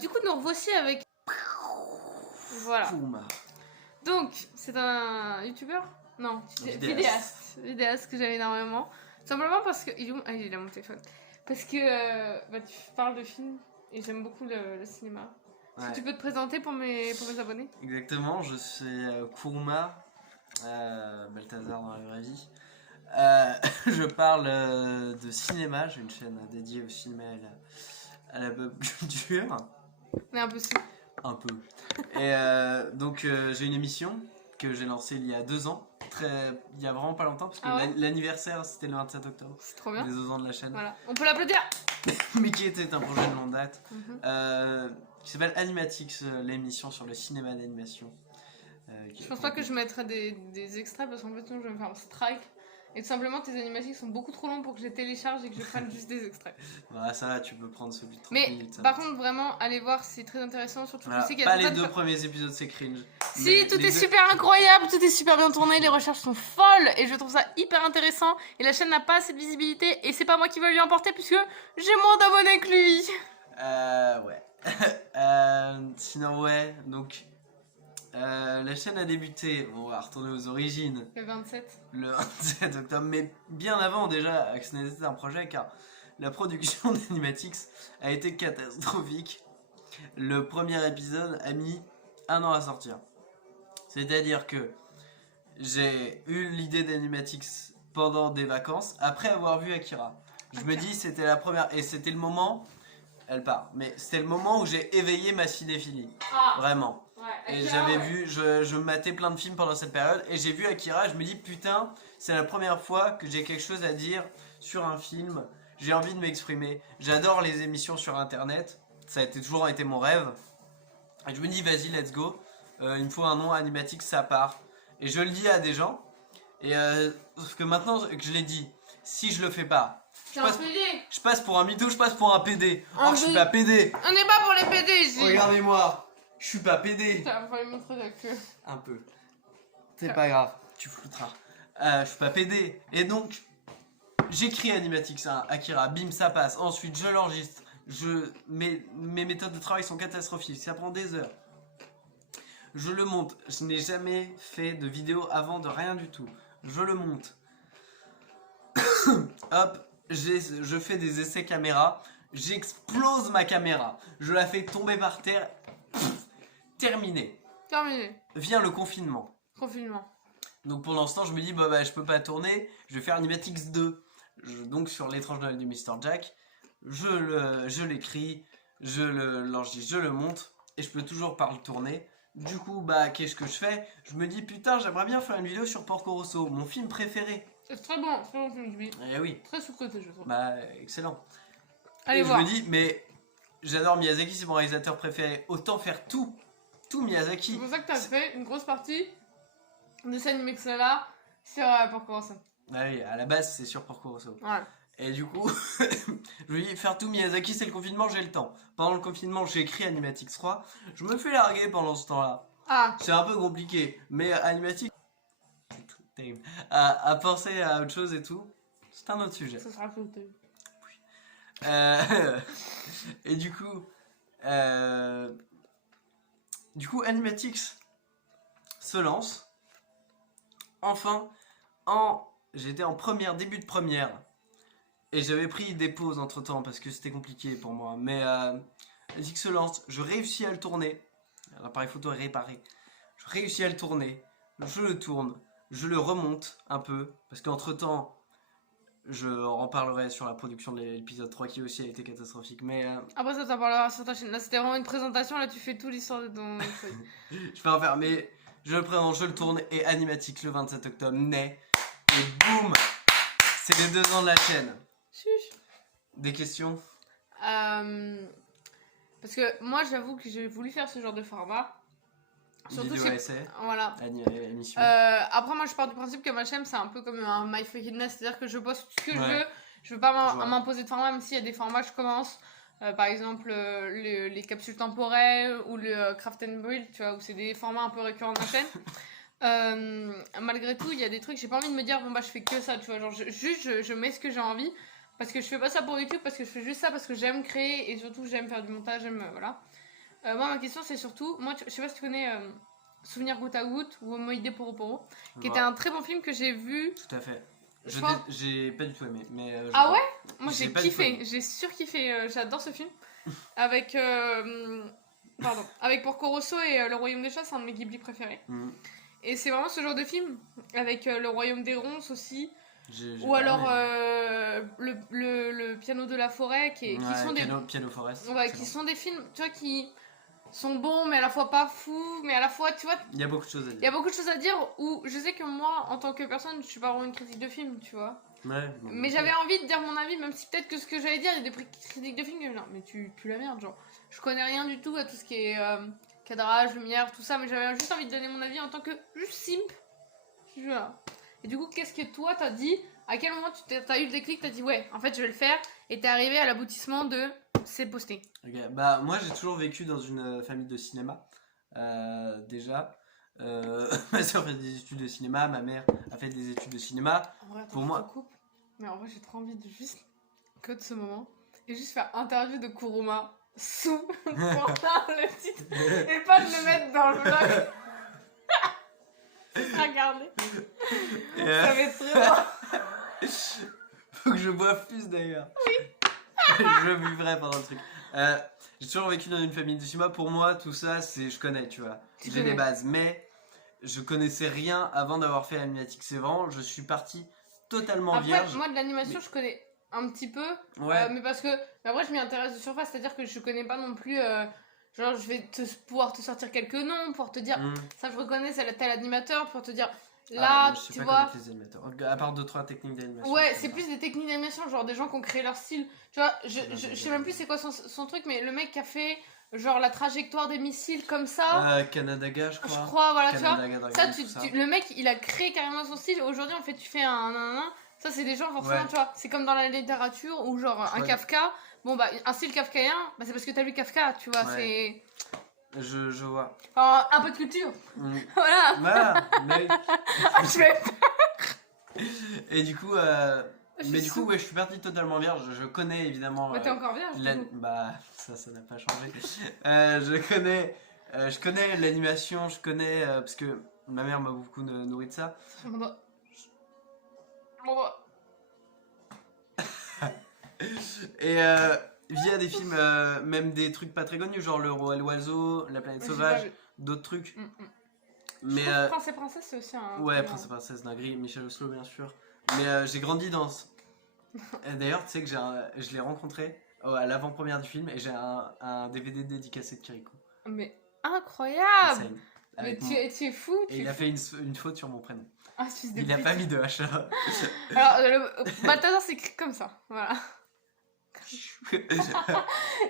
Du coup, nous revoici avec... Voilà. Kuruma. Donc, c'est un youtubeur? Non, vidéaste que j'aime énormément. Simplement parce que... Il est là mon téléphone. Parce que tu parles de films et j'aime beaucoup le cinéma. Ouais. Si tu peux te présenter pour mes abonnés? Exactement, je suis Kuruma, Balthazar dans la vraie vie. Je parle de cinéma, j'ai une chaîne dédiée au cinéma et à la pop culture. Mais un peu si. Un peu. Et donc j'ai une émission que j'ai lancée il y a 2 ans, il y a vraiment pas longtemps, parce que l'anniversaire c'était le 27 octobre. C'est trop bien. Les 2 ans de la chaîne. Voilà, on peut l'applaudir. Mais qui était un projet de longue date, qui s'appelle Animatix, l'émission sur le cinéma d'animation. Je pense pas que je mettrai des extraits parce qu'en fait sinon je vais me faire un strike. Et tout simplement tes animatiques sont beaucoup trop longs pour que je les télécharge et que je prenne juste des extraits. Voilà, ça tu peux prendre celui de 30 mais minutes. Mais par contre vraiment allez voir, c'est très intéressant. Surtout voilà, je sais qu'il y a a pas les 2 premiers épisodes, c'est cringe. Si, tout est super incroyable, tout est super bien tourné, les recherches sont folles et je trouve ça hyper intéressant. Et la chaîne n'a pas assez de visibilité et c'est pas moi qui vais lui emporter puisque j'ai moins d'abonnés que lui. Ouais. Sinon ouais, donc la chaîne a débuté, on va retourner aux origines. Le 27. Le 27 octobre, mais bien avant déjà que ce n'était un projet, car la production d'Animatix a été catastrophique. Le premier épisode a mis 1 an à sortir. C'est-à-dire que j'ai eu l'idée d'Animatix pendant des vacances, après avoir vu Akira. Je me dis c'était la première, et c'était le moment, elle part, mais c'était le moment où j'ai éveillé ma cinéphilie. Vraiment. Ouais, et j'avais vu, je matais plein de films pendant cette période, et j'ai vu Akira, et je me dis putain, c'est la première fois que j'ai quelque chose à dire sur un film, j'ai envie de m'exprimer. J'adore les émissions sur internet, ça a toujours été mon rêve. Et je me dis vas-y, let's go, il me faut un nom, Animatix, ça part. Et je le dis à des gens, et sauf que maintenant que je l'ai dit, si je le fais pas, je passe pour un mytho, je passe pour un PD. Oh, je suis pas PD. On n'est pas pour les PD ici. Regardez-moi, je suis pas PD. Ça va lui montrer la queue. Un peu. C'est pas grave, tu flouteras. Je suis pas PD. Et donc, j'écris Animatix, Akira, bim, ça passe. Ensuite, je l'enregistre. Mes méthodes de travail sont catastrophiques, ça prend des heures. Je le monte. Je n'ai jamais fait de vidéo avant, de rien du tout. Je le monte. Hop. Je fais des essais caméra, j'explose ma caméra, je la fais tomber par terre, terminé. Vient le confinement. Donc pour l'instant je me dis bah je peux pas tourner, je vais faire Animatix 2. Donc sur l'étrange Noël du Mr. Jack, je l'écris, je l'enregistre, je le monte et je peux toujours pas le tourner. Du coup qu'est-ce que je fais? Je me dis putain j'aimerais bien faire une vidéo sur Porco Rosso, mon film préféré. C'est très bon film, oui. Eh oui. Très sous-côté, je trouve. Excellent. Allez et voir. Je me dis, mais j'adore Miyazaki, c'est mon réalisateur préféré. Autant faire tout Miyazaki. C'est pour ça que t'as fait une grosse partie de cette mix-là sur Porco Rosso. Ah oui, à la base, c'est sur Porco Rosso. Ouais. Et du coup, je me dis, faire tout Miyazaki, c'est le confinement, j'ai le temps. Pendant le confinement, j'ai écrit Animatix 3. Je me fais larguer pendant ce temps-là. C'est un peu compliqué, mais Animatix... à penser à autre chose et tout, c'est un autre sujet. Ça sera foutu. Oui. Et du coup, Animatix se lance. Enfin, j'étais en début de première, et j'avais pris des pauses entre temps parce que c'était compliqué pour moi. Mais Animatix se lance, je réussis à le tourner. L'appareil photo est réparé. Je réussis à le tourner, je le tourne. Je le remonte un peu, parce qu'entre temps, je en parlerai sur la production de l'épisode 3 qui aussi a été catastrophique, mais... Après ça t'en parlera sur ta chaîne, là c'était vraiment une présentation, là tu fais tout l'histoire de ton... Je peux en faire, mais je le présente, je le tourne, et Animatix le 27 octobre naît, et boum, c'est les 2 ans de la chaîne. Chuch. Des questions? Parce que moi j'avoue que j'ai voulu faire ce genre de format. Surtout vidéo essai, voilà. Émission. Après moi je pars du principe que ma chaîne c'est un peu comme un My Freaking Nest, c'est-à-dire que je poste ce que je veux. Je veux pas m'imposer de format, même s'il y a des formats je commence. Par exemple les capsules temporelles ou le craft and build, tu vois, où c'est des formats un peu récurrents de ma chaîne. Malgré tout il y a des trucs, j'ai pas envie de me dire bon je fais que ça, tu vois, genre je mets ce que j'ai envie. Parce que je fais pas ça pour YouTube, parce que je fais juste ça parce que j'aime créer et surtout j'aime faire du montage, voilà. Moi, ma question, c'est surtout. Moi, je sais pas si tu connais Souvenir goutte à goutte ou Homo idée poro poro, qui était un très bon film que j'ai vu. Tout à fait. Je pense- J'ai pas du tout aimé, mais Ah ouais? Moi, J'ai j'ai pas du tout kiffé. aimé. J'ai surkiffé. J'adore ce film. Avec. Pardon. Avec Porco Rosso et Le Royaume des Chats, c'est un de mes Ghibli préférés. Mhm. Et c'est vraiment ce genre de film. Avec Le Royaume des Ronces aussi. J'ai Ou pas alors aimé. le Piano de la forêt, qui Ouais, sont Piano Forest. ouais, c'est qui bon. sont des films, tu vois, qui sont bons, mais à la fois pas fous, mais à la fois, tu vois, Il y a beaucoup de choses à il y a dire. beaucoup de choses à dire où je sais que moi, en tant que personne, je suis pas vraiment une critique de film, tu vois. Ouais, bon, Mais j'avais envie de dire mon avis, même si peut-être que ce que j'allais dire, il y a des critiques de films, genre, mais tu pues la merde, genre. Je connais rien du tout à tout ce qui est cadrage, lumière, tout ça, mais j'avais juste envie de donner mon avis en tant que juste simp. Voilà. Et du coup, qu'est-ce que toi t'as dit? À quel moment t'as eu le déclic? T'as dit ouais, en fait je vais le faire, et t'es arrivé à l'aboutissement de c'est posté. Ok, bah moi j'ai toujours vécu dans une famille de cinéma. Déjà. Ma soeur fait des études de cinéma, ma mère a fait des études de cinéma. En vrai, attends, Pour je moi- te coupe. Mais en vrai, j'ai trop envie de juste que de ce moment et juste faire interview de Kuruma sous le titre et pas de le mettre dans le vlog. Regardez. Et, Ça va être très drôle. faut que je boive plus d'ailleurs. Oui. Je vivrai pendant le truc. J'ai toujours vécu dans une famille de cinéma. Pour moi, tout ça, je connais, tu vois. Tu J'ai connais. des bases, mais je connaissais rien avant d'avoir fait l'animatique. C'est vraiment, je suis parti totalement Après, vierge. moi de l'animation, je connais un petit peu. Ouais. Mais parce que. Mais après, je m'y intéresse de surface, c'est-à-dire que je connais pas non plus. Genre, je vais pouvoir te sortir quelques noms, pouvoir te dire Hmm. ça, je reconnais, c'est tel animateur, pour te dire Ah, là, je sais tu pas vois. connaître les animateurs. À part 2-3 techniques d'animation. Ouais, je c'est sais plus des techniques d'animation, genre des gens qui ont créé leur style. Tu vois, je sais même plus c'est quoi son truc, mais le mec qui a fait genre la trajectoire des missiles comme ça, pas. Kanadaga, je crois. je crois, voilà, tu vois. Kanadaga Dragon, Ça, tout ça. le mec, il a créé carrément son style. Aujourd'hui, en fait, tu fais un. Ça, c'est des gens, forcément, Ouais. tu vois. C'est comme dans la littérature ou genre un Ouais. Kafka. Bon, bah, un style kafkaïen, bah, c'est parce que t'as lu Kafka, tu vois. Ouais. Je vois. Enfin, un peu de culture. Hmm. Voilà. Voilà, mais... Ah, je vais. Et du coup, Je mais suis du coup, sous. ouais, je suis parti totalement vierge. Je connais évidemment. Bah, t'es encore vierge, du coup. Bah, ça n'a pas changé. Je connais l'animation, je connais parce que ma mère m'a beaucoup nourri de ça. Mon doigt. Mon doigt. Et via des films, même des trucs pas très connus, genre Le Roi et l'Oiseau, La Planète J'ai pas Sauvage, vu. d'autres trucs. Mais Mais Prince et Princesse, c'est aussi un. ouais, Prince et Princesse dinguerie, Michel Oslo bien sûr. Mais j'ai grandi dans. D'ailleurs, tu sais que je l'ai rencontré à l'avant-première du film et j'ai un DVD dédicacé de Kirikou. Mais incroyable! Insane. Mais Avec tu es fou! Et il a fait une faute sur mon prénom. Ah, fils de Il a pute. pas mis de H. Alors, Balthazar s'écrit comme ça, voilà. Je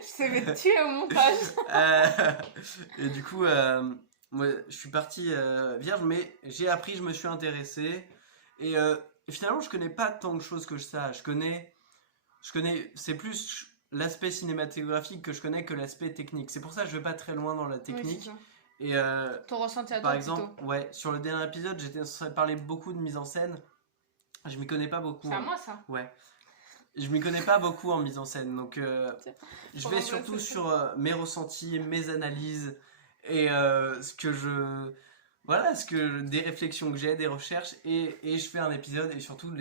sais me tuer au montage. Et du coup, moi, je suis parti vierge, mais j'ai appris, je me suis intéressé. Et finalement, je connais pas tant de choses que ça. Je connais, c'est plus l'aspect cinématographique que je connais que l'aspect technique. C'est pour ça que je vais pas très loin dans la Oui, technique. c'est ça. Et Ton ressenti à toi, par exemple, plutôt. ouais, sur le dernier épisode, j'étais censé parler beaucoup de mise en scène. Je m'y connais pas beaucoup. C'est à moi, ça. Ouais. Je m'y connais pas beaucoup en mise en scène, donc je vais surtout sur mes ressentis, mes analyses et des réflexions que j'ai, des recherches et je fais un épisode et surtout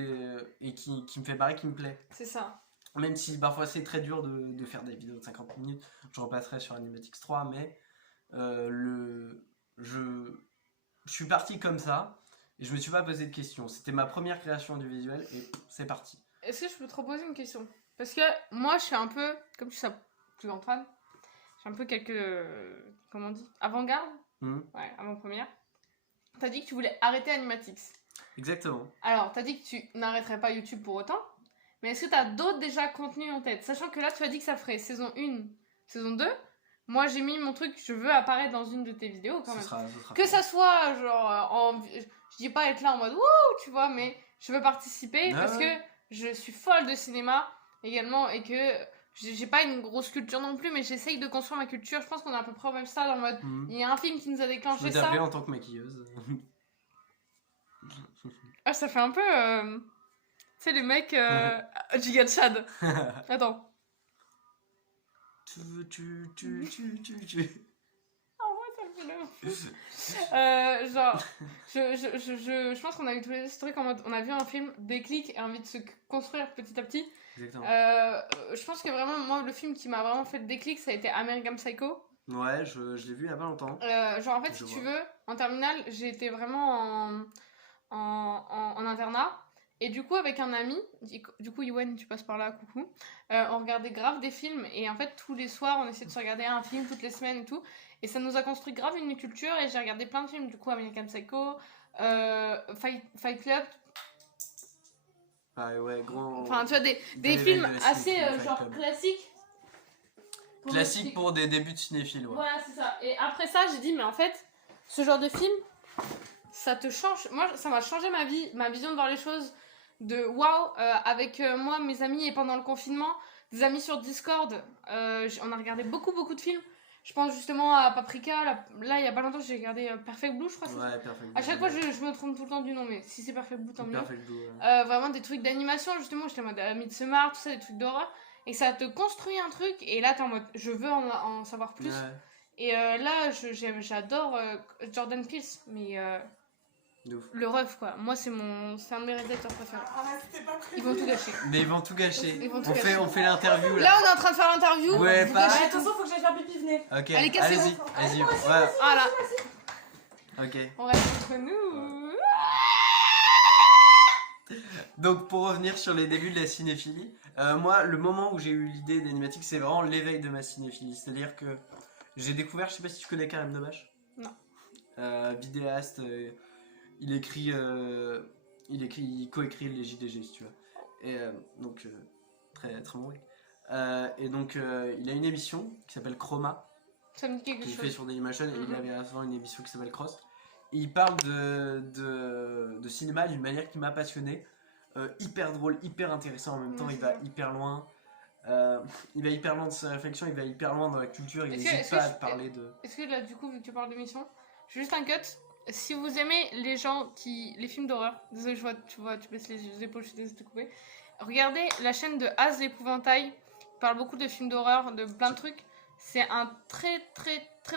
qui me fait marrer, qui me plaît. C'est ça. Même si parfois c'est très dur de faire des vidéos de 50 minutes, je repasserai sur Animatix 3, mais je suis parti comme ça et je me suis pas posé de questions. C'était ma première création audiovisuelle et c'est parti. Est-ce que je peux te reposer une question? Parce que moi, je suis un peu, comme tu sais plus Antoine, j'ai un peu quelques, comment on dit, avant-garde. Ouais, avant-première. T'as dit que tu voulais arrêter Animatix. Exactement. Alors, t'as dit que tu n'arrêterais pas YouTube pour autant, mais est-ce que t'as d'autres déjà contenus en tête? Sachant que là, tu as dit que ça ferait saison 1, saison 2. Moi, j'ai mis mon truc, je veux apparaître dans une de tes vidéos quand même. Ce sera que ça soit, genre, je dis pas être là en mode wouh, tu vois, mais je veux participer parce que je suis folle de cinéma également et que j'ai pas une grosse culture non plus, mais j'essaye de construire ma culture. Je pense qu'on est à peu près au même stade en mode il y a un film qui nous a déclenché je ça. peux t'appeler en tant que maquilleuse. Ah, ça fait un peu. Tu sais, les mecs. Giga Chad. Attends. Genre, je pense qu'on a eu tous les trucs en mode on a vu un film, déclic et envie de se construire petit à petit. Exactement. Je pense que vraiment, moi, le film qui m'a vraiment fait le déclic, ça a été American Psycho. Ouais, je l'ai vu il y a pas longtemps. Genre, en fait, si tu veux, en terminale, j'ai été vraiment en internat. Et du coup, avec un ami, du coup, Yoann, tu passes par là, coucou, on regardait grave des films. Et en fait, tous les soirs, on essayait de se regarder un film toutes les semaines et tout. Et ça nous a construit grave une culture. Et j'ai regardé plein de films, du coup, American Psycho, Fight Club. Ah ouais, grand. Enfin, tu vois, des films assez genre classiques. Classique pour des débuts de cinéphiles, ouais. Voilà, c'est ça. Et après ça, j'ai dit, mais en fait, ce genre de film, ça te change. Moi, ça m'a changé ma vie, ma vision de voir les choses. De waouh, avec moi, mes amis, et pendant le confinement, des amis sur Discord, on a regardé beaucoup de films. Je pense justement à Paprika. Là il y a pas longtemps, j'ai regardé Perfect Blue, je crois. Ouais, Perfect Blue. À chaque fois, je me trompe tout le temps du nom, mais si c'est Perfect Blue, tant mieux. Perfect Blue, ouais. Vraiment des trucs d'animation, justement, j'étais en mode Midsommar, tout ça, des trucs d'horreur. Et ça te construit un truc, et là t'es en mode je veux en savoir plus. Ouais. Et là, j'adore Jordan Peele, mais le ref quoi. Moi, c'est un de mes réalisateurs préférés. Ils vont tout gâcher. Mais ils vont tout gâcher. On fait l'interview là. Là, on est en train de faire l'interview. Ouais, pas. Attention, faut que j'aille faire pipi, venez. Ok, allez, cassez-vous. Vas-y. Ouais. Voilà. Ok. On reste entre nous. Donc pour revenir sur les débuts de la cinéphilie, moi le moment où j'ai eu l'idée d'animatique, c'est vraiment l'éveil de ma cinéphilie. C'est-à-dire que j'ai découvert, je sais pas si tu connais Karim Debache. Non. Vidéaste, il coécrit les JDG si tu veux. Et donc très très bon. Et donc il a une émission qui s'appelle Chroma. Ça me dit quelque Qu'il chose. fait sur Dailymotion, et il avait avant une émission qui s'appelle Cross. Et il parle de cinéma d'une manière qui m'a passionné. Hyper drôle, hyper intéressant en même temps, il va hyper loin. Il va hyper loin de sa réflexion, il va hyper loin dans la culture, il n'hésite pas à te parler de... Est-ce que là, du coup, vu que tu parles d'émission, je fais juste un cut. Si vous aimez les films d'horreur, désolé, tu baisses les épaules, je suis désolée de te couper. Regardez la chaîne de Az l'épouvantail, il parle beaucoup de films d'horreur, de plein de trucs. C'est un très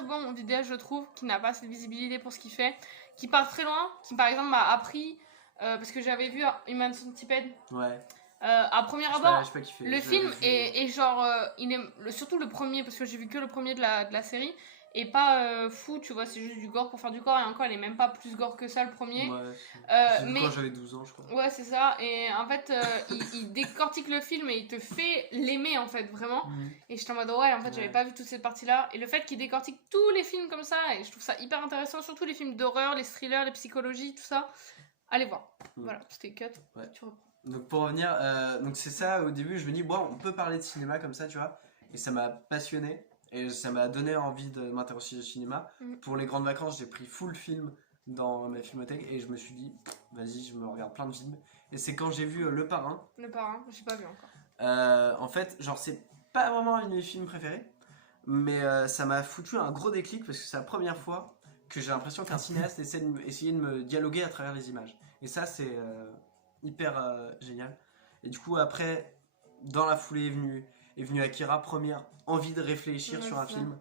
bon vidéaste, je trouve, qui n'a pas assez de visibilité pour ce qu'il fait, qui part très loin, qui par exemple m'a appris, parce que j'avais vu Human Centipede. Ouais. À premier abord, le film est genre, surtout le premier, parce que j'ai vu que le premier de la série, et pas fou, tu vois, c'est juste du gore pour faire du gore, et encore, elle est même pas plus gore que ça le premier. Ouais, mais quand j'avais 12 ans, je crois. Ouais, c'est ça, et en fait, il décortique le film et il te fait l'aimer, en fait, vraiment. Et j'étais en mode, ouais, en fait, j'avais pas vu toute cette partie-là. Et le fait qu'il décortique tous les films comme ça, et je trouve ça hyper intéressant, surtout les films d'horreur, les thrillers, les psychologies, tout ça. Allez voir. Voilà, c'était cut. Ouais. Tu reprends. Donc pour revenir, donc c'est ça, au début je me dis, bon, on peut parler de cinéma comme ça, tu vois. Et ça m'a passionné, et ça m'a donné envie de m'intéresser au cinéma. Pour les grandes vacances, j'ai pris full film dans ma filmothèque, et je me suis dit, vas-y, je me regarde plein de films. Et c'est quand j'ai vu Le Parrain. Le Parrain, j'ai pas vu encore. En fait, genre c'est pas vraiment un de mes films préférés, mais ça m'a foutu un gros déclic, parce que c'est la première fois que j'ai l'impression qu'un cinéaste essayait de me dialoguer à travers les images. Et ça, c'est hyper génial. Et du coup, après, dans la foulée est venu Akira, première envie de réfléchir sur un film.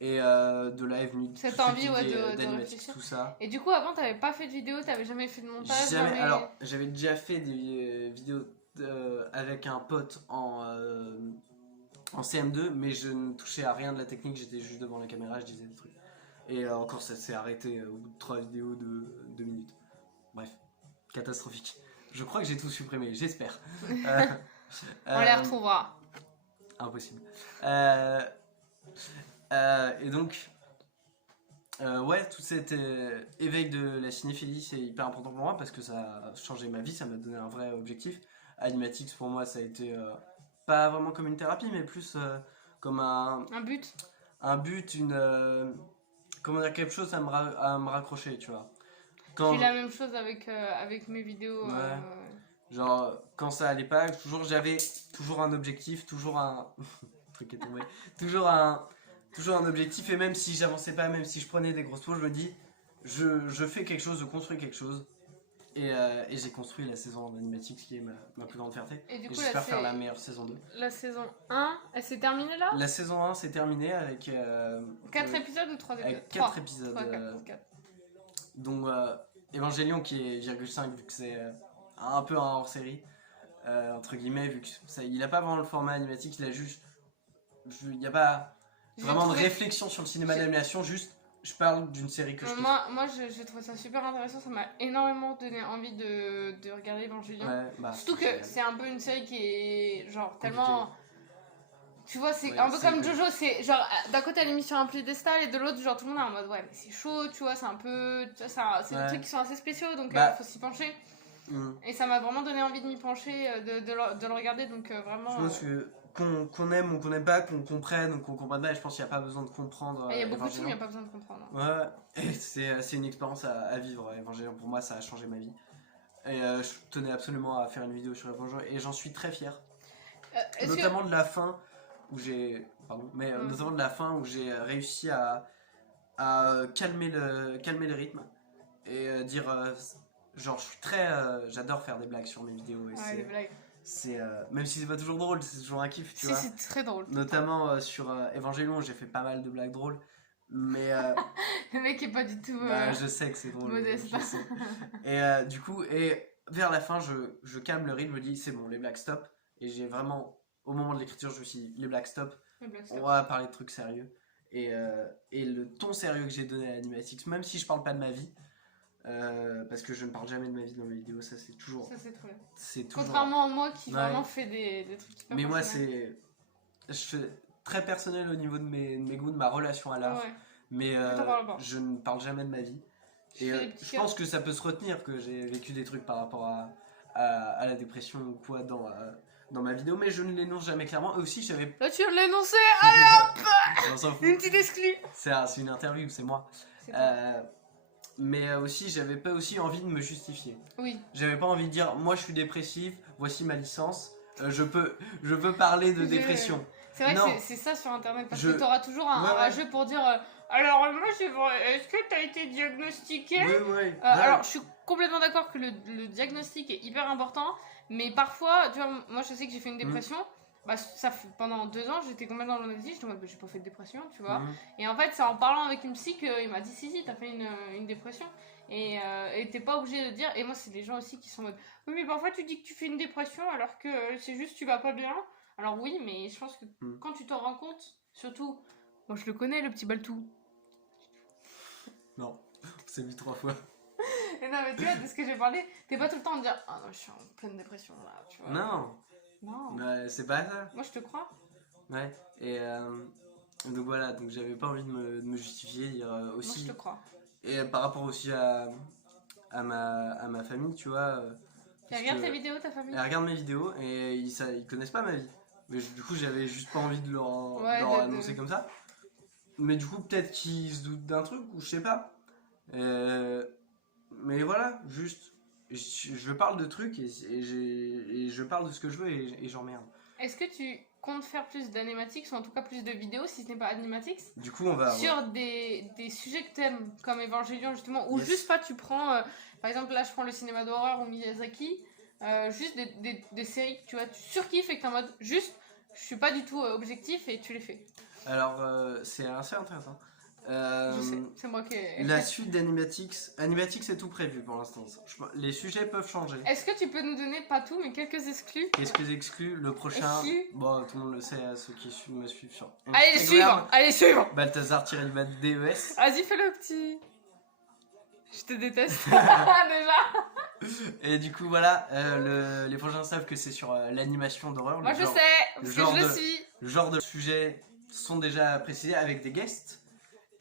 Et de là est venue cette envie de réfléchir. Tout ça. Et du coup, avant, t'avais pas fait de vidéo, t'avais jamais fait de montage. Alors, j'avais déjà fait des vidéos avec un pote en CM2, mais je ne touchais à rien de la technique, j'étais juste devant la caméra, je disais des trucs. Et encore, ça s'est arrêté au bout de 3 vidéos de 2 minutes. Bref, catastrophique. Je crois que j'ai tout supprimé, j'espère. On les retrouvera. Impossible. Et donc, ouais, tout cet éveil de la cinéphilie, c'est hyper important pour moi parce que ça a changé ma vie, ça m'a donné un vrai objectif. Animatix, pour moi, ça a été pas vraiment comme une thérapie, mais plus comme un but. Un but, comment dire, quelque chose à me raccrocher, tu vois. J'ai la même chose avec mes vidéos. Ouais. Genre, quand ça allait pas, j'avais toujours un objectif, toujours un... le truc est tombé. toujours un objectif, et même si j'avançais pas, même si je prenais des grosses pauses, je me dis, je fais quelque chose, je construis quelque chose. Et j'ai construit la saison d'Animatix qui est ma plus grande fierté. Et du coup, j'espère faire la meilleure saison 2. La saison 1, elle s'est terminée là? La saison 1 s'est terminée avec 4 épisodes ou 3 épisodes? 4 épisodes. 4. Donc Evangelion qui est 0,5 vu que c'est un peu un hors-série, entre guillemets, vu que il a pas vraiment le format animatique, il a juste... Il n'y a pas vraiment de réflexion sur le cinéma d'animation, juste je parle d'une série que je kiffe. Moi j'ai trouvé ça super intéressant, ça m'a énormément donné envie de regarder Evangelion. Ouais, surtout que c'est un peu une série qui est genre tellement... Tu vois, c'est un peu comme Jojo, c'est genre d'un côté elle est mise sur un piédestal et de l'autre, genre tout le monde est en mode ouais, mais c'est chaud, tu vois, c'est un peu. C'est des trucs qui sont assez spéciaux donc faut s'y pencher. Et ça m'a vraiment donné envie de m'y pencher, de le regarder, donc vraiment. Je pense que qu'on aime ou qu'on n'aime pas, qu'on comprenne ou qu'on comprenne pas, je pense qu'il n'y a pas besoin de comprendre. Il y a beaucoup de films, il n'y a pas besoin de comprendre. Ouais, et c'est une expérience à vivre. Evangelion, pour moi, ça a changé ma vie. Et je tenais absolument à faire une vidéo sur Evangelion et j'en suis très fier. Notamment de la fin où j'ai. Pardon, mais notamment de la fin où j'ai réussi à calmer le rythme et dire. Genre, je suis très. J'adore faire des blagues sur mes vidéos. Et les blagues. Même si c'est pas toujours drôle, c'est toujours un kiff, tu vois. Si, c'est très drôle. Notamment sur Evangelion, j'ai fait pas mal de blagues drôles. Mais. Le mec est pas du tout. Je sais que c'est drôle. Modeste. Je sais. Et du coup, vers la fin, je calme le rythme, je me dis c'est bon, les blagues stop. Et j'ai vraiment. Au moment de l'écriture, je me suis dit les blagues stop. On va parler de trucs sérieux. Et le ton sérieux que j'ai donné à Animatix, même si je parle pas de ma vie. Parce que je ne parle jamais de ma vie dans mes vidéos, ça c'est toujours. Ça c'est trop bien. C'est toujours... Contrairement à moi qui vraiment fait des trucs hyper mais moi c'est. Je fais très personnel au niveau de mes goûts, de ma relation à l'art. Mais je ne parle jamais de ma vie. Et je pense que ça peut se retenir que j'ai vécu des trucs par rapport à la dépression ou quoi dans ma vidéo, mais je ne l'énonce jamais clairement. Et aussi, j'avais. Là, tu viens de l'énoncer, allez hop. On s'en fout. Une petite exclue. C'est une interview, c'est moi. Mais aussi, j'avais pas aussi envie de me justifier. Oui. J'avais pas envie de dire, moi je suis dépressif, voici ma licence, je peux parler de dépression. C'est vrai que c'est ça sur internet, parce que t'auras toujours un rageux pour dire alors moi c'est vrai, est-ce que t'as été diagnostiqué? Alors je suis complètement d'accord que le diagnostic est hyper important, mais parfois, tu vois, moi je sais que j'ai fait une dépression. Bah, ça fait, pendant 2 ans, j'étais complètement dans l'analyse, je me dis, j'ai pas fait de dépression, tu vois. Et en fait, c'est en parlant avec une psy qu'il m'a dit, si, t'as fait une dépression. Et t'es pas obligé de dire, et moi, c'est des gens aussi qui sont en mode, oui, mais parfois tu dis que tu fais une dépression alors que c'est juste tu vas pas bien. Alors, oui, mais je pense que quand tu t'en rends compte, surtout, moi je le connais, le petit Baltou. Non, c'est vu 3 fois. Et non, mais tu vois, de ce que j'ai parlé, t'es pas tout le temps à me dire, ah non, je suis en pleine dépression là, tu vois. Non. Non. Bah, c'est pas ça. Moi, je te crois. Ouais. Et donc voilà, donc j'avais pas envie de me justifier, dire aussi. Moi, je te crois. Et par rapport aussi à ma famille, tu vois. Elle regarde tes vidéos, ta famille? Elle regarde mes vidéos et ils connaissent pas ma vie. Mais du coup, j'avais juste pas envie de leur annoncer comme ça. Mais du coup, peut-être qu'ils se doutent d'un truc ou je sais pas. Mais voilà, juste. Je parle de trucs et je parle de ce que je veux et j'emmerde. Est-ce que tu comptes faire plus d'animatix ou en tout cas plus de vidéos si ce n'est pas animatix? Du coup, on va sur des sujets que t'aimes, comme Evangelion justement, ou juste pas tu prends, par exemple là je prends le cinéma d'horreur ou Miyazaki, juste des séries que tu vois, tu surkiffes et que t'es en mode juste, je suis pas du tout objectif et tu les fais. Alors c'est assez intéressant. Je sais, c'est moi qui ai... La suite d'Animatix est tout prévu pour l'instant. Les sujets peuvent changer. Est-ce que tu peux nous donner, pas tout, mais quelques exclus? Quelques exclus, le prochain... Bon, tout le monde le sait, ceux qui me suivent sur Allez, suivre Balthazar-DES. Vas-y, fais-le petit. Je te déteste. Déjà. Et du coup, voilà, les prochains savent que c'est sur l'animation d'horreur. Moi, je sais, parce que je le suis. Le genre de sujets sont déjà précisés avec des guests.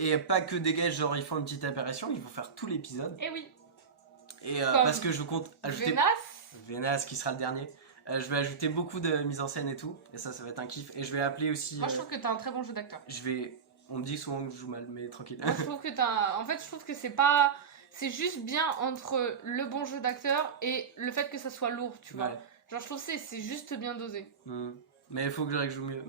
Et pas que des guests, genre ils font une petite apparition, ils vont faire tout l'épisode. Et oui. Et parce que je compte ajouter... Vénas qui sera le dernier. Je vais ajouter beaucoup de mise en scène et tout. Et ça va être un kiff. Et je vais appeler aussi... Moi, je trouve que t'as un très bon jeu d'acteur. On me dit souvent que je joue mal, mais tranquille. Moi, je trouve que En fait, je trouve que c'est pas... C'est juste bien entre le bon jeu d'acteur et le fait que ça soit lourd, tu vois. Genre, je trouve que c'est juste bien dosé. Mais il faut que je joue mieux.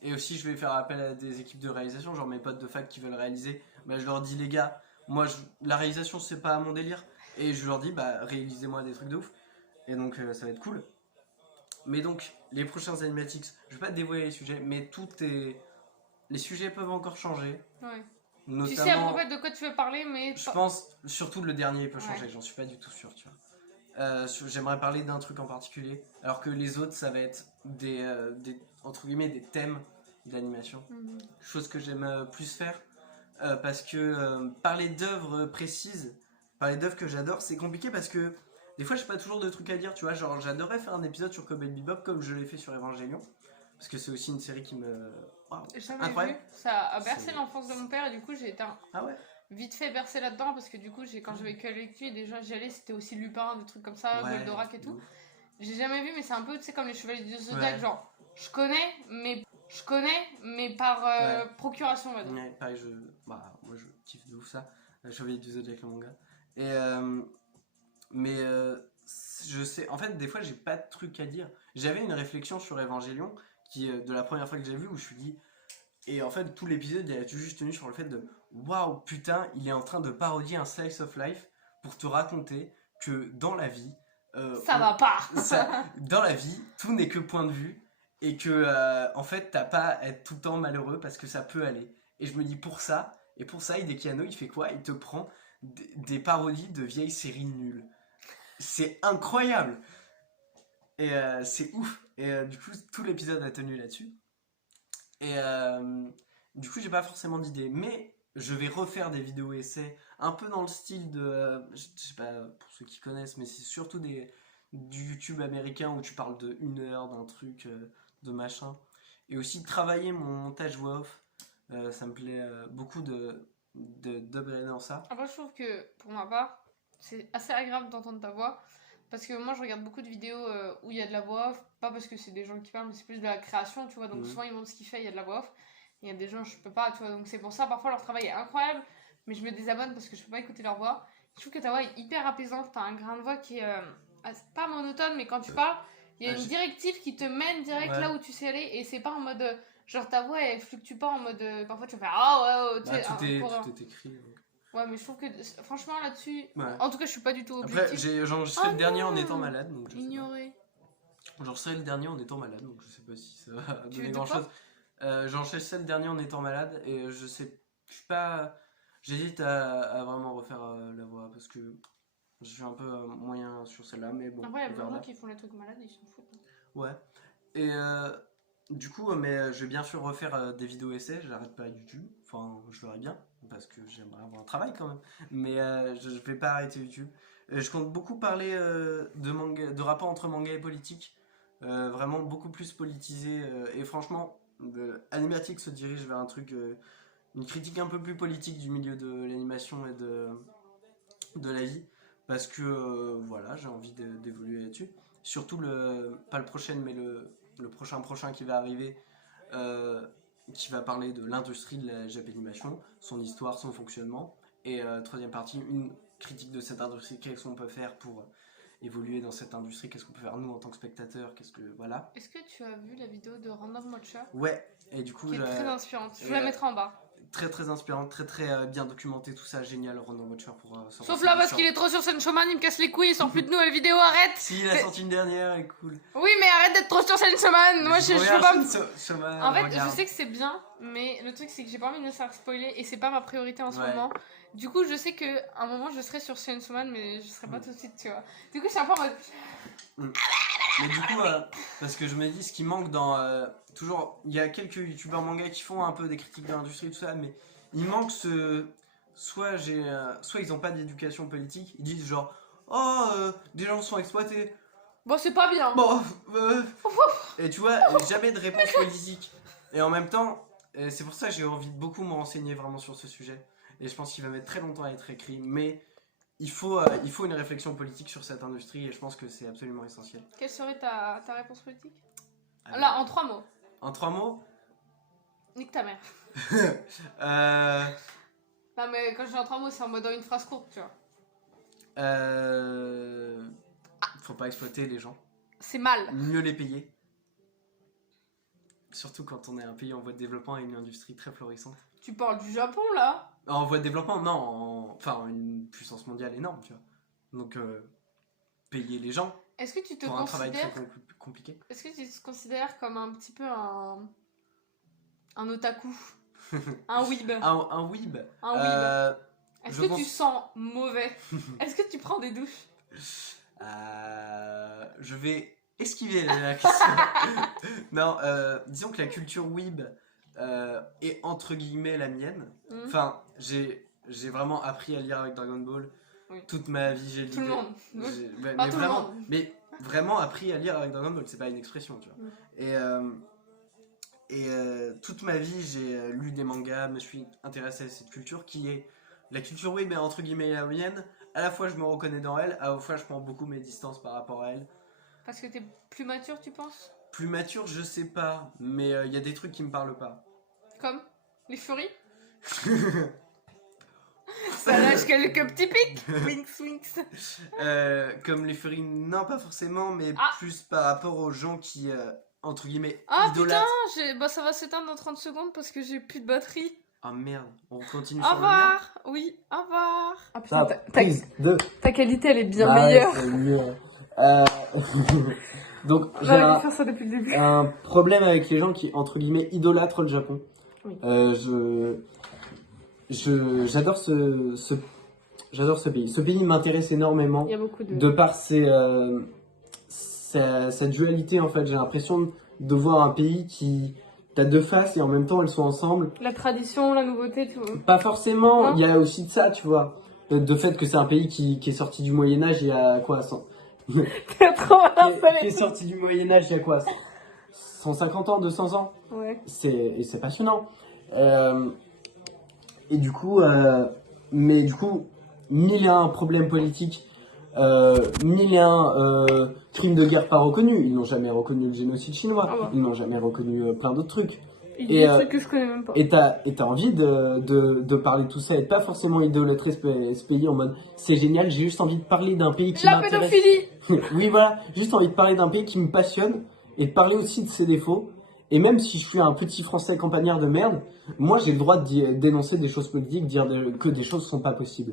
Et aussi, je vais faire appel à des équipes de réalisation, genre mes potes de fac qui veulent réaliser. Bah, je leur dis, les gars, moi, la réalisation, c'est pas mon délire. Et je leur dis, bah, réalisez-moi des trucs de ouf. Et donc, ça va être cool. Mais donc, les prochains Animatics, je vais pas te dévoiler les sujets, mais les sujets peuvent encore changer. Ouais. Notamment, Tu sais à peu près de quoi tu veux parler, mais... je pense, surtout le dernier peut Ouais. changer, j'en suis pas du tout sûr, tu vois. J'aimerais parler d'un truc en particulier, alors que les autres, ça va être entre guillemets, des thèmes d'animation. Chose que j'aime plus faire, parce que parler d'œuvres précises, parler d'œuvres que j'adore, c'est compliqué parce que des fois, j'ai pas toujours de trucs à dire, tu vois. Genre, j'adorerais faire un épisode sur Cowboy Bebop comme je l'ai fait sur Evangelion, parce que c'est aussi une série qui me. Wow, Jamais vu. Ça a bercé C'est- l'enfance de mon père et du coup, j'ai été Ah ouais? vite fait bercé là-dedans parce que du coup, quand j'ai vécu avec lui, déjà j'y allais, c'était aussi Lupin, des trucs comme ça, Ouais, Goldorak et de tout. ouf. J'ai jamais vu, mais c'est un peu, tu sais, comme les Chevaliers du Zodiac, Ouais. genre, je connais, mais par procuration, on va dire. Ouais, pareil, moi je kiffe de ouf ça. Chevalier du Zodiac, le manga. Et, mais je sais, en fait, des fois j'ai pas de truc à dire. J'avais une réflexion sur Evangelion, de la première fois que j'ai vu, où je me suis dit. Et en fait, tout l'épisode, il a juste tenu sur le fait de waouh, putain, il est en train de parodier un slice of life pour te raconter que dans la vie. Ça va pas! Dans la vie, tout n'est que point de vue. Et que, en fait, t'as pas à être tout le temps malheureux parce que ça peut aller. Et je me dis pour ça, Hidekiano, il fait quoi? Il te prend des parodies de vieilles séries nulles. C'est incroyable! Et c'est ouf! Et du coup, tout l'épisode a tenu là-dessus. Et du coup, j'ai pas forcément d'idée. Mais je vais refaire des vidéos essais un peu dans le style de. Je sais pas pour ceux qui connaissent, mais c'est surtout du YouTube américain où tu parles de 1 heure d'un truc, de machin. Et aussi travailler mon montage voix off. Ça me plaît beaucoup de d'upgrader dans ça. Après, je trouve que pour ma part, c'est assez agréable d'entendre ta voix. Parce que moi, je regarde beaucoup de vidéos où il y a de la voix off. Pas parce que c'est des gens qui parlent, mais c'est plus de la création, tu vois. Donc souvent, ils montrent ce qu'il fait, il y a de la voix off. Il y a des gens, je peux pas, tu vois. Donc c'est pour ça, parfois, leur travail est incroyable. Mais je me désabonne parce que je peux pas écouter leur voix. Je trouve que ta voix est hyper apaisante. T'as un grain de voix qui est pas monotone, mais quand tu parles, il y a une directive qui te mène direct là où tu sais aller. Et c'est pas en mode. Genre ta voix, elle fluctue pas en mode. Parfois, tu vas faire ah ouais, tu sais. Tout est écrit. Donc. Ouais, mais je trouve que franchement là-dessus, Ouais. en tout cas, je suis pas du tout objective. Après, j'enregistrais le dernier en étant malade. Donc ignoré. J'enregistrais le dernier en étant malade, donc je sais pas si ça va Tu donner veux grand quoi chose. J'enregistrais le dernier en étant malade et je sais. Je suis pas. J'hésite à vraiment refaire la voix parce que je suis un peu moyen sur celle-là, mais bon. Après, il y a on plein de verra. gens qui font les trucs malades, ils s'en foutent. Ouais. Et du coup, mais je vais bien sûr refaire des vidéos essais, j'arrête pas YouTube. Enfin, je verrai bien, parce que j'aimerais avoir un travail quand même. Mais je vais pas arrêter YouTube. Je compte beaucoup parler de manga, de rapport entre manga et politique. Vraiment beaucoup plus politisé. Et franchement, Animatic se dirige vers un truc, une critique un peu plus politique du milieu de l'animation et de la vie. Parce que voilà, j'ai envie d'évoluer là-dessus. Surtout pas le prochain, mais le prochain qui va arriver, qui va parler de l'industrie de la Japanimation, son histoire, son fonctionnement. Et troisième partie, une critique de cette industrie, qu'est-ce qu'on peut faire pour évoluer dans cette industrie, qu'est-ce qu'on peut faire nous en tant que spectateurs, voilà. Est-ce que tu as vu la vidéo de Random Watcher? Ouais, et du coup... Qui est très inspirante, je vous la mettrai en bas. Très très inspirante, très bien documenté, tout ça, génial, Random Watcher pour... Sauf là parce qu'il est trop sur Senshoman, il me casse les couilles, il sort plus de nouvelles vidéos, arrête! Si, il a sorti une dernière, elle est cool. Oui, mais arrête d'être trop sur Senshoman, moi je veux pas me... En fait, regarde. je sais que c'est bien, mais le truc c'est que j'ai pas envie de me faire spoiler et c'est pas ma priorité en ce Ouais. moment. Du coup, je sais qu'à un moment je serai sur Senshoman, mais je serai pas tout de suite, tu vois. Du coup, je suis un peu en mode... Mais du coup, parce que je me dis, ce qui manque dans... toujours, il y a quelques youtubeurs manga qui font un peu des critiques de l'industrie, tout ça, mais il manque ce... Soit ils ont pas d'éducation politique, ils disent genre, oh, des gens sont exploités. Bon, c'est pas bien. Bon, et tu vois, jamais de réponse politique. Et en même temps, c'est pour ça que j'ai envie de beaucoup me renseigner vraiment sur ce sujet. Et je pense qu'il va mettre très longtemps à être écrit, mais il faut une réflexion politique sur cette industrie et je pense que c'est absolument essentiel. Quelle serait ta réponse politique? Là, en 3 mots. En 3 mots? Nique ta mère. Non, mais quand je dis en 3 mots, c'est en mode une phrase courte, tu vois. Faut pas exploiter les gens. C'est mal. Mieux les payer. Surtout quand on est un pays en voie de développement et une industrie très florissante. Tu parles du Japon là? En voie de développement, non. Enfin, une puissance mondiale énorme, tu vois. Donc, payer les gens Est-ce que tu te pour un travail considères... très compliqué. Est-ce que tu te considères comme un petit peu un otaku? Un weeb? Un weeb. Un weeb. Est-ce je que pense- tu sens mauvais? Est-ce que tu prends des douches? Je vais esquiver la question. Non, disons que la culture weeb est entre guillemets la mienne. Enfin, j'ai vraiment appris à lire avec Dragon Ball. Oui. Toute ma vie, j'ai lu. Tout le monde. Mais tout le vraiment, monde. mais vraiment appris à lire avec Dragon Ball. C'est pas une expression, tu vois. Et toute ma vie, j'ai lu des mangas, me suis intéressé à cette culture qui est la culture web est entre guillemets la mienne. À la fois, je me reconnais dans elle, à la fois, je prends beaucoup mes distances par rapport à elle. Parce que t'es plus mature, tu penses? Plus mature, je sais pas, mais il y a des trucs qui me parlent pas. Comme les furies? Ça lâche quelques petits pics. Winks, winks. Comme les furies, non, pas forcément, mais Ah. plus par rapport aux gens qui, entre guillemets, Ah idolâtrent. putain, bah, ça va s'éteindre dans 30 secondes parce que j'ai plus de batterie. Ah merde, on continue Au sur le mien. revoir. Oui, au revoir. Ah putain, Ah, prise de... ta qualité elle est bien Ouais, meilleure. c'est mieux. Donc, j'ai J'aurais dû faire ça depuis le début. un problème avec les gens qui, entre guillemets, idolâtrent le Japon. Oui. J'adore j'adore ce pays. Ce pays m'intéresse énormément Il y a beaucoup de par sa dualité, en fait. J'ai l'impression de voir un pays qui a deux faces et en même temps elles sont ensemble. La tradition, la nouveauté, tout. Pas forcément, Non. il y a aussi de ça, tu vois. De fait que c'est un pays qui est sorti du Moyen-Âge il y a quoi, T'es trop mal qui est sorti du Moyen-Âge il y a quoi, 150 ans, 200 ans. Ouais. C'est passionnant. Et du coup, mais du coup, 1001 problèmes politiques, 1001 crimes de guerre pas reconnus. Ils n'ont jamais reconnu le génocide chinois. Ah bah. Ils n'ont jamais reconnu plein d'autres trucs. Il y a des trucs que je connais même pas. Et t'as envie de parler de tout ça et de pas forcément idolâtrer ce pays en mode c'est génial, j'ai juste envie de parler d'un pays qui La m'intéresse. pédophilie. Oui, voilà, juste envie de parler d'un pays qui me passionne et de parler aussi de ses défauts. Et même si je suis un petit français campagnard de merde, moi j'ai le droit de dénoncer des choses politiques, dire que des choses sont pas possibles.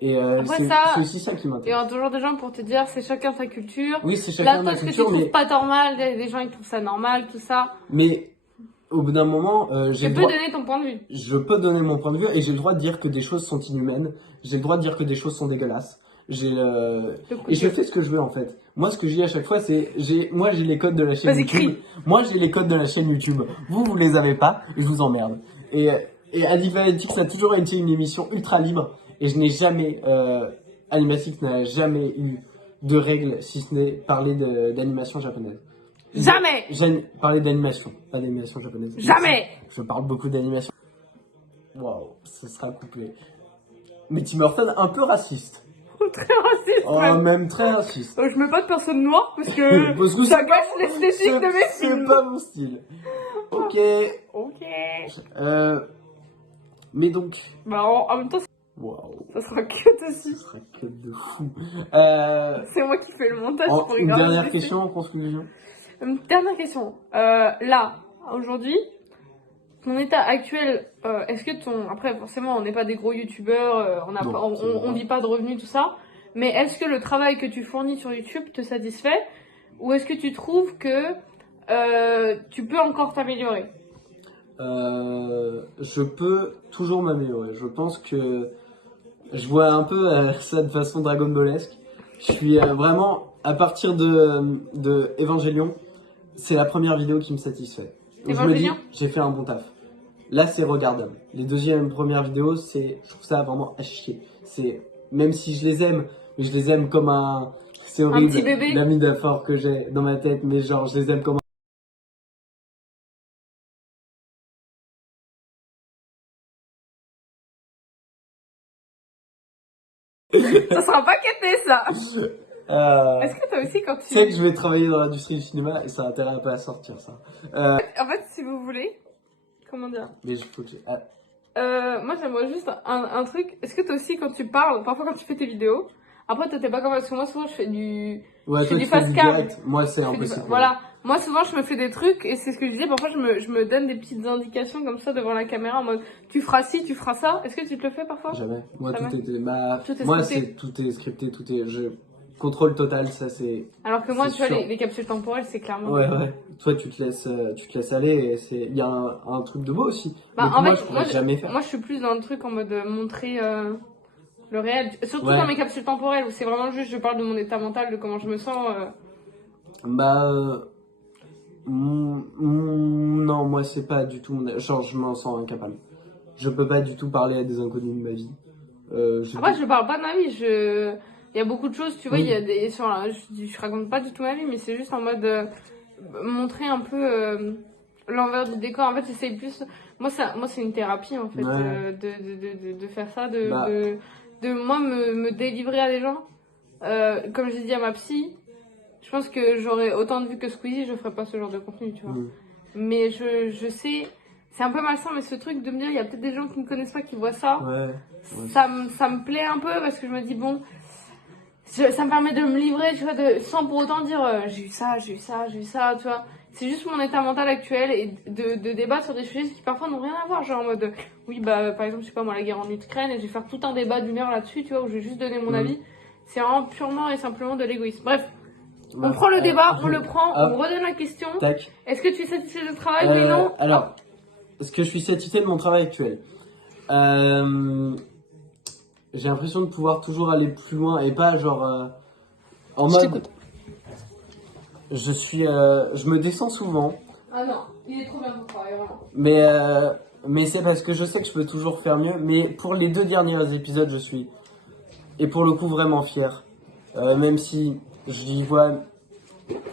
Et Après c'est ça, aussi ça qui Il y m'intéresse. aura toujours des gens pour te dire c'est chacun sa culture. Oui, c'est Là, chacun toi, ma ce que tu culture, trouves mais, pas normal, il y a des gens qui trouvent ça normal, tout ça. mais au bout d'un moment, j'ai Tu le peux droit... donner ton point de vue. Je peux donner mon point de vue et j'ai le droit de dire que des choses sont inhumaines. J'ai le droit de dire que des choses sont dégueulasses. Et je fais ce que je veux en fait. Moi, ce que je dis à chaque fois, c'est moi j'ai les codes de la chaîne Vas-y, YouTube. crie. Moi, j'ai les codes de la chaîne YouTube. Vous les avez pas. Et je vous emmerde. Et Animatix a toujours été une émission ultra libre. Et je n'ai jamais Animatix n'a jamais eu de règles si ce n'est parler d'animation japonaise. Jamais. Parler d'animation, pas d'animation japonaise. Jamais. Je parle beaucoup d'animation. Waouh, ce sera couplé. Mais Tim Burton, un peu raciste. Très raciste. Oh, même. même très raciste. Je mets pas de personne noire parce que Parce que ça c'est gâche l'esthétique de mes c'est films. pas mon style. Ok. Ok. Mais donc. Bah en même temps, Waouh. ça sera cut aussi. Ce serait que de fou. C'est moi qui fais le montage pour Une regarder dernière les question en conclusion. Une dernière question. Là, aujourd'hui, ton état actuel, est-ce que après forcément on n'est pas des gros youtubeurs, Non, on vit pas de revenus tout ça, mais est-ce que le travail que tu fournis sur YouTube te satisfait ou est-ce que tu trouves que tu peux encore t'améliorer? Je peux toujours m'améliorer. Je pense que je vois un peu ça de façon Dragon Ballesque. Je suis vraiment à partir de Evangelion, c'est la première vidéo qui me satisfait. Où je me dis, j'ai fait un bon taf. Là, c'est regardable. Les premières vidéos, je trouve ça vraiment à chier. Même si je les aime, mais je les aime comme c'est horrible. Un petit bébé. La métaphore que j'ai dans ma tête, mais genre, je les aime comme Ça sera pas quêté ça. Est-ce que toi aussi quand Tu sais que je vais travailler dans l'industrie du cinéma et ça a intérêt un peu à sortir ça. En fait, si vous voulez, comment dire? Mais je faut que moi j'aimerais juste un truc. Est-ce que toi aussi quand tu parles, parfois quand tu fais tes vidéos, après toi t'es pas comme parce que moi souvent je fais du Ouais, je fais toi du tu fais fast du cam. direct. Moi c'est impossible. Voilà, Moi, souvent, je me fais des trucs, et c'est ce que je disais, parfois, je me donne des petites indications comme ça devant la caméra, en mode, tu feras ci, tu feras ça. Est-ce que tu te le fais parfois? Jamais. Moi, Jamais. tout est Moi, scripté. Tout est scripté, tout est... Contrôle total, ça c'est... Alors que moi, tu vois, les capsules temporelles, c'est clairement... Ouais. Toi, tu te laisses aller, et il y a un truc de beau aussi. Bah, donc, en moi, fait, je pourrais jamais faire. Moi, je suis plus dans le truc en mode montrer le réel. Surtout Ouais. dans mes capsules temporelles, où c'est vraiment juste, je parle de mon état mental, de comment je me sens. Non, moi, c'est pas du tout... Genre, je m'en sens incapable. Je peux pas du tout parler à des inconnus de ma vie. Après, je parle pas de ma vie, il y a beaucoup de choses, tu vois, Oui. il y a des... je raconte pas du tout ma vie, mais c'est juste en mode montrer un peu l'envers du décor. En fait, j'essaye plus... Moi, c'est une thérapie, en fait, Ouais. de faire ça, Bah. de moi, me délivrer à des gens. Comme j'ai dit à ma psy, je pense que j'aurais autant de vues que Squeezie, je ferais pas ce genre de contenu, tu vois. Mais je sais... C'est un peu malsain, mais ce truc de me dire, il y a peut-être des gens qui ne connaissent pas qui voient ça. Ouais. Ça me plaît un peu parce que je me dis, bon, ça me permet de me livrer, tu vois, sans pour autant dire j'ai eu ça, tu vois. C'est juste mon état mental actuel et de débattre sur des sujets qui parfois n'ont rien à voir. Genre en mode, oui, bah, par exemple, je sais pas moi, la guerre en Ukraine, et je vais faire tout un débat d'1 heure là-dessus, tu vois, où je vais juste donner mon avis. C'est vraiment purement et simplement de l'égoïsme. Bref, on prend le débat, on le prend, on redonne la question. Tac. Est-ce que tu es satisfait de travail, oui, non? Alors, est-ce que je suis satisfait de mon travail actuel? J'ai l'impression de pouvoir toujours aller plus loin et pas genre en Je mode. t'écoute. Je me descends souvent, Ah non, il est trop bien ton travail, vraiment. mais c'est parce que je sais que je peux toujours faire mieux. Mais pour les 2 derniers épisodes, je suis, et pour le coup, vraiment fier. Même si j'y vois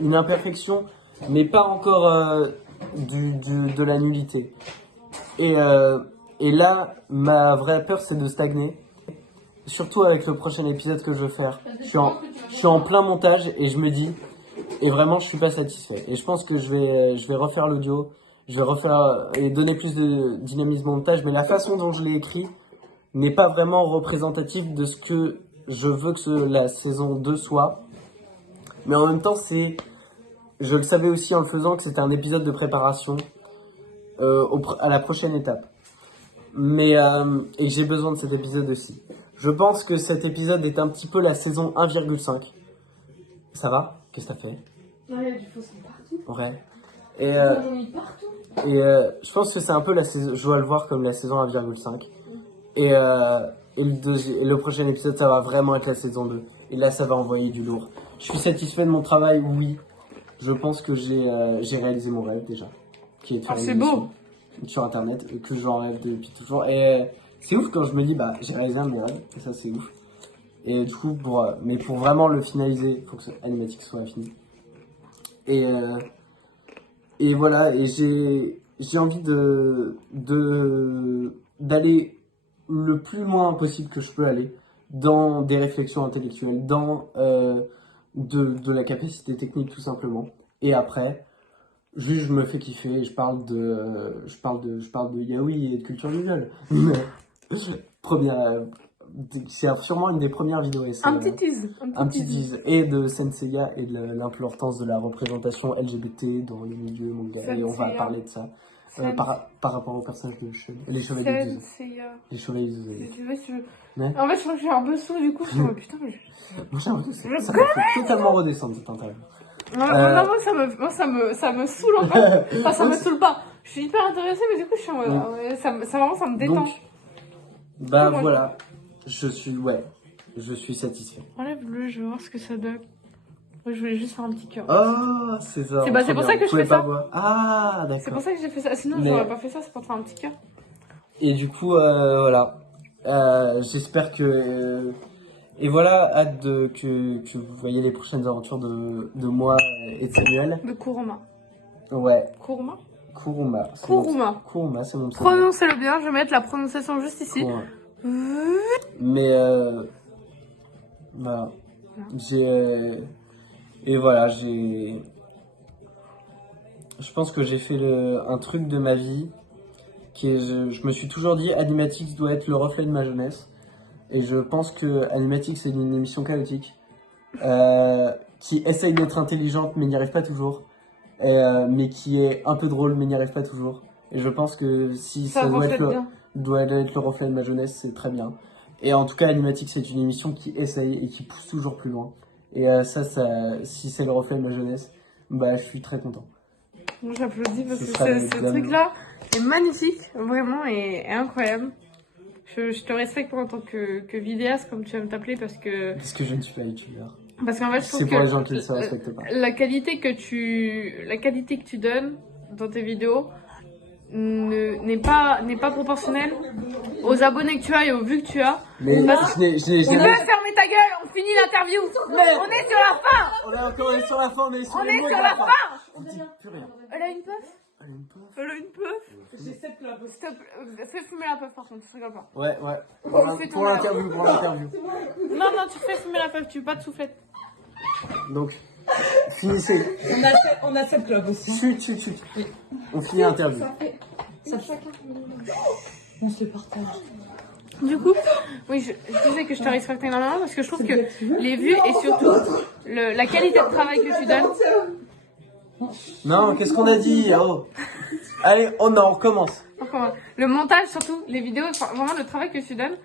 une imperfection, mais pas encore de la nullité. Et là, ma vraie peur, c'est de stagner. Surtout avec le prochain épisode que je veux faire. Je suis en plein montage et je me dis, et vraiment, je suis pas satisfait. Et je pense que je vais refaire l'audio, je vais refaire et donner plus de dynamisme au montage, mais la façon dont je l'ai écrit n'est pas vraiment représentative de ce que je veux que la saison 2 soit. Mais en même temps, je le savais aussi en le faisant que c'était un épisode de préparation à la prochaine étape. Et que j'ai besoin de cet épisode aussi. Je pense que cet épisode est un petit peu la saison 1,5. Ça va? Qu'est-ce que t'as fait? Non, il y a du faux sang partout. Ouais. Et J'en ai mis partout. je pense que c'est un peu la saison. Je dois le voir comme la saison 1,5. Et le prochain épisode, ça va vraiment être la saison 2. Et là, ça va envoyer du lourd. Je suis satisfait de mon travail, oui. Je pense que j'ai réalisé mon rêve déjà. Qui est de faire une c'est émission beau. sur internet, que j'en rêve depuis toujours. Et c'est ouf quand je me dis, bah, j'ai réalisé un de mes rêves. Et ça, c'est ouf. Et du coup, mais pour vraiment le finaliser, il faut que Animatix soit fini. Et voilà, et j'ai envie d'aller le plus loin possible que je peux aller dans des réflexions intellectuelles, dans de la capacité technique tout simplement. Et après, juste je me fais kiffer, je parle de yaoi et de culture visuelle. C'est sûrement une des premières vidéos. Un petit tease. Un petit tease. Et de Senseiya et de l'importance de la représentation LGBT dans les milieux manga. Et on va parler de ça. Par rapport aux personnages de les chevaliers du Les chevaliers du Ouais. En fait, je crois que j'ai un peu sous du coup. Je me putain, mais moi, j'ai l'impression que ça m'a fait totalement redescendre cette interview. Non, moi, ça me saoule en fait. Enfin, ça me saoule pas. Je suis hyper intéressée, mais du coup, je suis en mode. Ça me détend. Donc, bah voilà. Je suis satisfait. Enlève-le, je vais voir ce que ça donne. Moi, je voulais juste faire un petit cœur. Oh, c'est ça. C'est pour ça que je fais ça. Ah, d'accord. C'est pour ça que j'ai fait ça. Sinon, j'aurais pas fait ça, c'est pour faire un petit cœur. Et du coup, voilà. J'espère que. Et voilà, hâte que vous voyez les prochaines aventures de moi et de Samuel. De Kuruma. Ouais. Kuruma, Kuruma, c'est mon pseudo. Prononcez-le bien, je vais mettre la prononciation juste ici. Kuruma. Mais voilà. Et voilà, je pense que j'ai fait un truc de ma vie qui est, je me suis toujours dit, Animatix doit être le reflet de ma jeunesse. Et je pense que Animatix est une émission chaotique qui essaye d'être intelligente mais n'y arrive pas toujours. mais qui est un peu drôle, mais n'y arrive pas toujours. Et je pense que si ça doit être le reflet de ma jeunesse, c'est très bien. Et en tout cas, Animatix, c'est une émission qui essaye et qui pousse toujours plus loin. Et ça, si c'est le reflet de ma jeunesse, bah, je suis très content. J'applaudis parce que ce truc-là est magnifique, vraiment, et incroyable. Je te respecte en tant que vidéaste, comme tu aimes t'appeler, parce que je ne suis pas youtubeur. Parce qu'en fait, je trouve c'est pour les gens qui ne se respectent pas. La qualité que tu donnes dans tes vidéos n'est pas proportionnelle aux abonnés que tu as et aux vues que tu as. Mais je n'ai jamais... fermer ta gueule, on finit l'interview. On est sur la fin. On est encore sur la fin, on est sur la fin. On dit plus rien. Elle a une puff. Elle a une puff. J'ai 7 clopes. Fais fumer la puff par contre, tu rigoles pas. Ouais. Pour l'interview. Non, tu fais fumer la puff, tu veux pas de soufflette. Donc, finissez. On a 7 clopes aussi. Chut. On finit l'interview. Ça chacun. On se le partage. Du coup, oui, je disais que je te respecte énormément parce que je trouve que les vues et surtout la qualité de travail que tu donnes. Non, qu'est-ce qu'on a dit? Oh. Allez, on recommence. Le montage, surtout, les vidéos, enfin, vraiment le travail que tu donnes,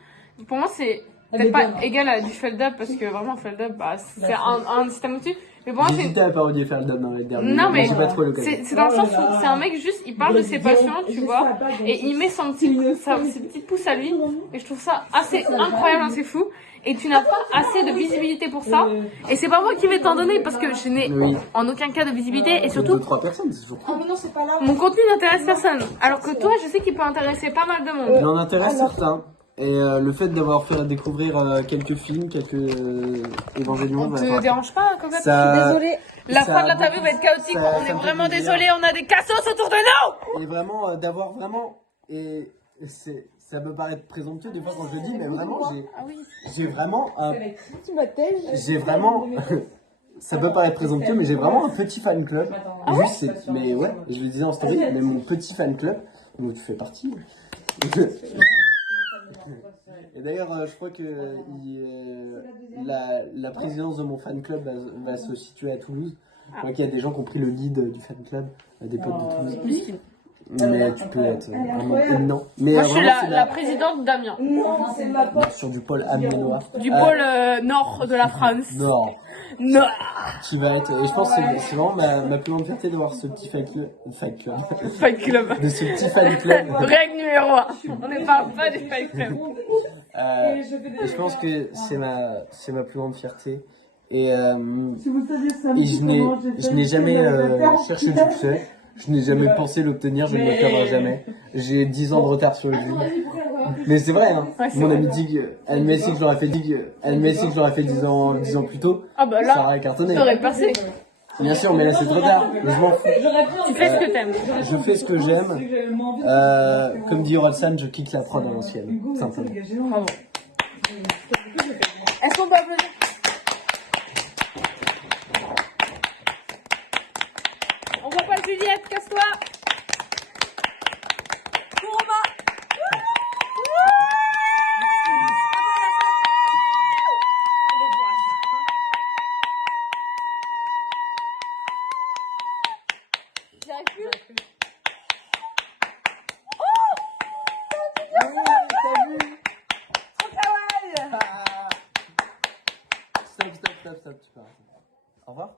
pour moi, c'est peut-être pas égal à du Feldup parce que vraiment, Feldup, bah, c'est un système au-dessus. Mais pour moi, j'hésitais à parodier Feldup dans les derniers. Non, mais j'ai pas trop l'occasion. C'est dans le sens où c'est un mec juste, il parle de ses passions, tu vois, et il met ses petites pouces à lui, et je trouve ça assez incroyable, assez fou. Et tu n'as pas assez de visibilité pour ça. Et c'est pas moi qui vais t'en donner parce que je n'ai en aucun cas de visibilité. Et surtout, 2-3 personnes, c'est toujours cool. Mon contenu n'intéresse personne. Alors que toi, je sais qu'il peut intéresser pas mal de monde. Il en intéresse certains. Et le fait d'avoir fait découvrir quelques films, quelques Évangélions... Ça te dérange pas, quand même? Je suis désolée. La fin de l'interview va être chaotique. On est vraiment désolé, on a des cassos autour de nous. Et vraiment, d'avoir vraiment... Et ça me paraît présomptueux des fois quand je le dis, mais vraiment, j'ai vraiment un... J'ai vraiment... Ça peut paraître présomptueux, mais j'ai vraiment un petit fan club. Mais ouais, je le disais en story, mais mon petit fan club, dont tu fais partie. Et d'ailleurs, je crois que la présidence de mon fan club va se situer à Toulouse. Je crois qu'il y a des gens qui ont pris le lead du fan club, des potes de Toulouse. Mais tu peux être vraiment non. Mais moi, je suis la présidente d'Amiens. Sur du pôle amiénois. Du pôle nord de la France. Nord. Qui va être. Et je pense que c'est vraiment ma plus grande fierté d'avoir ce petit fan club. De ce petit fan club. Règle numéro 1. On ne parle pas du fan club. Et je pense que c'est ma plus grande fierté. Et je n'ai jamais cherché le succès. Je n'ai jamais pensé l'obtenir, je ne l'obtiendrai jamais. J'ai 10 ans de retard sur le jeu. Mais c'est vrai, hein. Mon ami dit elle m'a dit que je l'aurais fait 10 ans plus tôt. Ah bah là, ça aurait cartonné. Ça aurait passé. Bien sûr, mais là c'est trop tard. Mais je m'en fous. Tu fais ce que t'aimes. Je fais ce que j'aime. Comme dit Orelsan, je kick la prod à l'ancienne. Simplement. Bravo. Est-ce qu'on peut applaudir? On voit pas Juliette, casse-toi. Stop, tu peux arrêter. Au revoir.